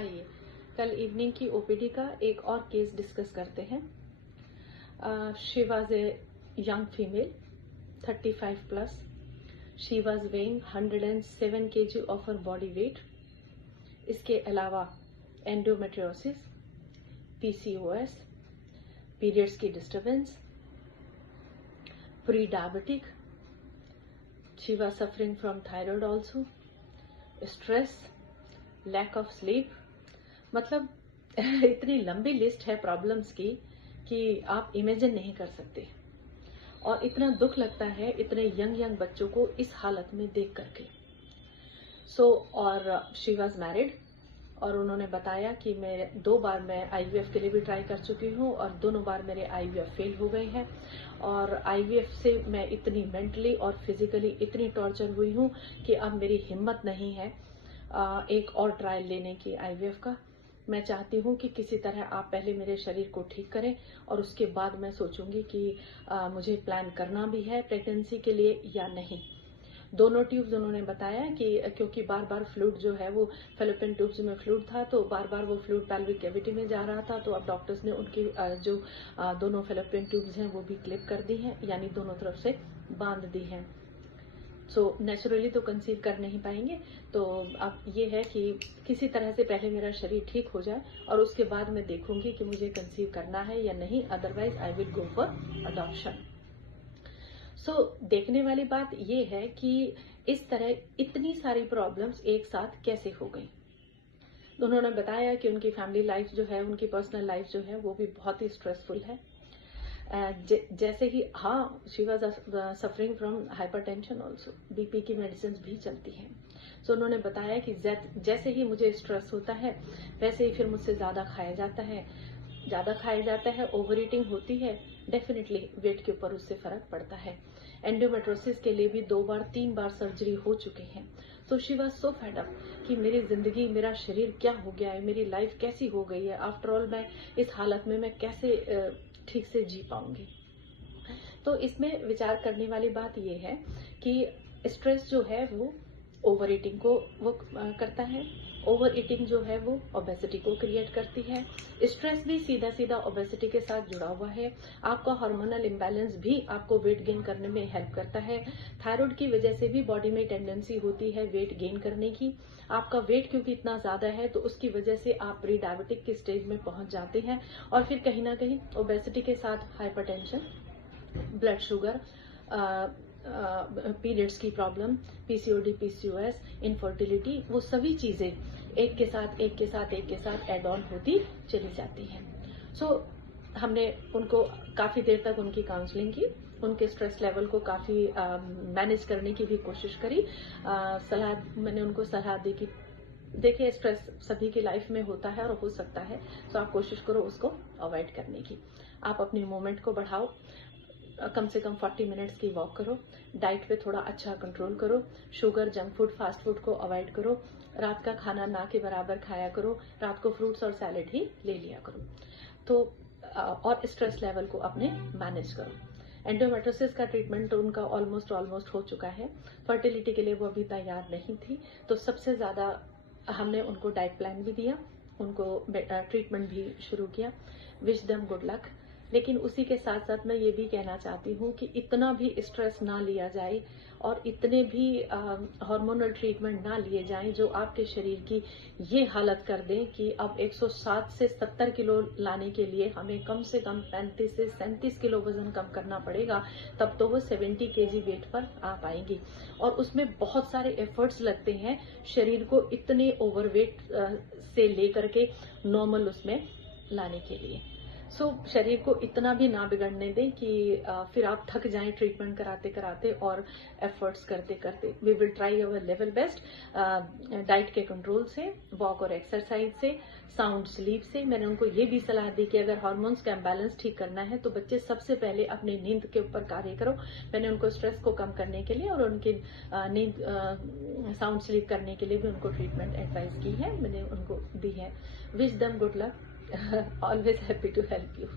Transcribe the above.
आइए कल इवनिंग की ओपीडी का एक और केस डिस्कस करते हैं। She was a young female 35 प्लस। She was weighing 107 kg of her body weight. इसके अलावा एंडोमेट्रियोसिस, पीसीओएस, पीरियड्स की disturbance, pre diabetic. She was suffering from thyroid also, stress, lack of sleep. मतलब इतनी लंबी list है प्रॉब्लम्स की कि आप इमेजिन नहीं कर सकते। और इतना दुख लगता है इतने यंग बच्चों को इस हालत में देख करके। और शी वॉज मैरिड और उन्होंने बताया कि मैं 2 बार मैं आईवीएफ के लिए भी ट्राई कर चुकी हूँ और दोनों बार मेरे आईवीएफ फेल हो गए हैं। और आईवीएफ से मैं इतनी मेंटली और फिजिकली इतनी टॉर्चर हुई हूँ कि अब मेरी हिम्मत नहीं है एक और ट्रायल लेने की आईवीएफ का। मैं चाहती हूँ कि किसी तरह आप पहले मेरे शरीर को ठीक करें और उसके बाद मैं सोचूंगी कि मुझे प्लान करना भी है प्रेगनेंसी के लिए या नहीं। दोनों ट्यूब्स उन्होंने बताया कि क्योंकि बार बार फ्लूइड जो है वो फेलोपियन ट्यूब्स में फ्लूइड था, तो बार बार वो फ्लूइड पेल्विक कैविटी में जा रहा था। तो अब डॉक्टर्स ने उनकी जो दोनों फेलोपियन ट्यूब्स हैं वो भी क्लिप कर दी हैं, यानी दोनों तरफ से बांध दी हैं। नेचुरली तो कंसीव कर नहीं पाएंगे। तो अब ये है कि किसी तरह से पहले मेरा शरीर ठीक हो जाए और उसके बाद मैं देखूंगी कि मुझे कंसीव करना है या नहीं, otherwise I will go for adoption. देखने वाली बात ये है कि इस तरह इतनी सारी प्रॉब्लम्स एक साथ कैसे हो गई। उन्होंने बताया कि उनकी फैमिली लाइफ जो है, उनकी पर्सनल लाइफ जो है वो भी बहुत ही स्ट्रेसफुल है। जैसे ही she was suffering from hypertension also, BP की मेडिसिन भी चलती हैं। उन्होंने बताया कि जैसे ही मुझे स्ट्रेस होता है वैसे ही फिर मुझसे ज्यादा खाया जाता है, ओवर ईटिंग होती है, डेफिनेटली वेट के ऊपर उससे फर्क पड़ता है। एंडोमेट्रोसिस के लिए भी 2 बार 3 बार सर्जरी हो चुके हैं। She was so fed up कि मेरी जिंदगी, मेरा शरीर क्या हो गया है, मेरी लाइफ कैसी हो गई है, आफ्टर ऑल मैं इस हालत में मैं कैसे ठीक से जी पाऊंगी। तो इसमें विचार करने वाली बात यह है कि स्ट्रेस जो है वो ओवर ईटिंग को वो करता है। ओवर ईटिंग जो है वो ओबेसिटी को क्रिएट करती है। स्ट्रेस भी सीधा सीधा ओबेसिटी के साथ जुड़ा हुआ है। आपका हार्मोनल इम्बैलेंस भी आपको वेट गेन करने में हेल्प करता है। थायराइड की वजह से भी बॉडी में टेंडेंसी होती है वेट गेन करने की। आपका वेट क्योंकि इतना ज्यादा है तो उसकी वजह से आप प्री डायबिटिक की स्टेज में पहुंच जाते हैं और फिर कहीं ना कहीं ओबेसिटी के साथ हाइपरटेंशन, ब्लड शुगर, पीरियड्स की प्रॉब्लम, पीसीओडी, पीसीओएस, इनफर्टिलिटी, वो सभी चीजें एक के साथ एड ऑन होती चली जाती हैं। हमने उनको काफी देर तक उनकी काउंसलिंग की, उनके स्ट्रेस लेवल को काफी मैनेज करने की भी कोशिश करी। मैंने उनको सलाह दी कि देखिए स्ट्रेस सभी की लाइफ में होता है और हो सकता है, तो आप कोशिश करो उसको अवॉइड करने की। आप अपनी मूवमेंट को बढ़ाओ, कम से कम 40 मिनट्स की वॉक करो, डाइट पे थोड़ा अच्छा कंट्रोल करो, sugar, junk food, fast food को अवॉइड करो, रात का खाना ना के बराबर खाया करो, रात को फ्रूट्स और सैलेड ही ले लिया करो। और स्ट्रेस लेवल को अपने मैनेज करो। एंडोमेट्रोसिस का ट्रीटमेंट तो उनका ऑलमोस्ट हो चुका है। फर्टिलिटी के लिए वो अभी तैयार नहीं थी, तो सबसे ज्यादा हमने उनको डाइट प्लान भी दिया, उनको ट्रीटमेंट भी शुरू किया। Wish them good luck. लेकिन उसी के साथ साथ मैं ये भी कहना चाहती हूँ कि इतना भी स्ट्रेस ना लिया जाए और इतने भी हार्मोनल ट्रीटमेंट ना लिए जाएं जो आपके शरीर की ये हालत कर दें कि अब 107 से 70 किलो लाने के लिए हमें कम से कम 35 से 37 किलो वजन कम करना पड़ेगा, तब तो वो 70 kg वेट पर आ पाएंगी। और उसमें बहुत सारे एफर्ट्स लगते हैं शरीर को इतने ओवरवेट से लेकर के नॉर्मल उसमें लाने के लिए। शरीर को इतना भी ना बिगड़ने दें कि फिर आप थक जाएं ट्रीटमेंट कराते और एफर्ट्स करते। We will try our level best, diet के कंट्रोल से, वॉक और एक्सरसाइज से, साउंड स्लीप से। मैंने उनको ये भी सलाह दी कि अगर हार्मोन्स का इम्बैलेंस ठीक करना है तो बच्चे सबसे पहले अपनी नींद के ऊपर कार्य करो। मैंने उनको स्ट्रेस को कम करने के लिए और उनकी नींद, साउंड स्लीप करने के लिए भी उनको ट्रीटमेंट एडवाइस की है, मैंने उनको दी है। Wish them good luck. Always happy to help you.